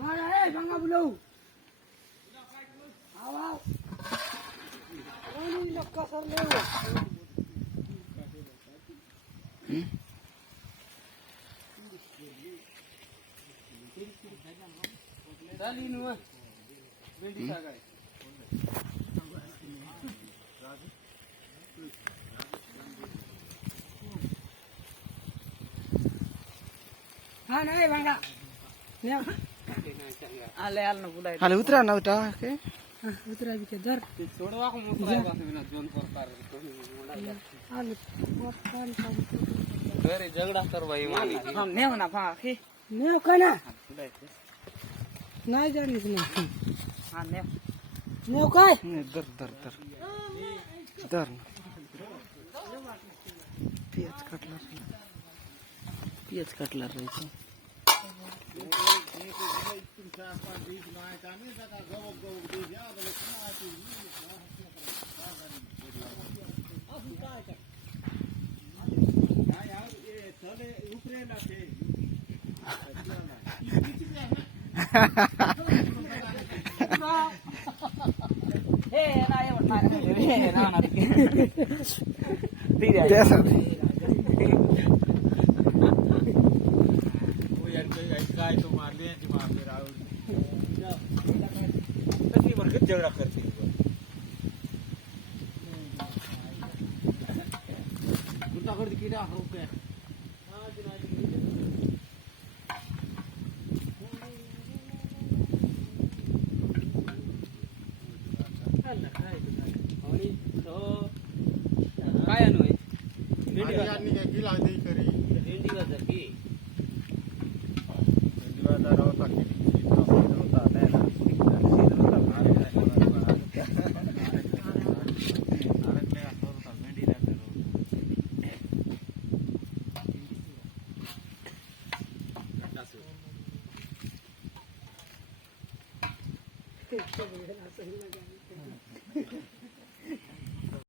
अरे गंगा बुलाऊ आओ आओ कोणी नक्का सर ले चाली नु भेंडी सागाय हा नाही भांगा आले आल न बुलाय आले उतरा ना उठा के उतरा भी के धर छोड़वा को मुतरा का बिना जोन प्रकार आले मत पानी पानी घरे झगड़ा करवाई मानी हम नेव ना भा के नेव कना नाही जाणीस ना हां नेव नेव काय दर दर दर दर पियाज काटला रही हे ना ये बता हे ना ना काय तो मारले जी मारले राहुल कधी वर्ग झगड़ा करते गुटा कर कीड़ा हो के हां काय अनु आहे भेंडी वाजनी काय गिला दे करी भेंडी वाजर की भेंडी वाजर होता की होता नाही ना ते सही लगा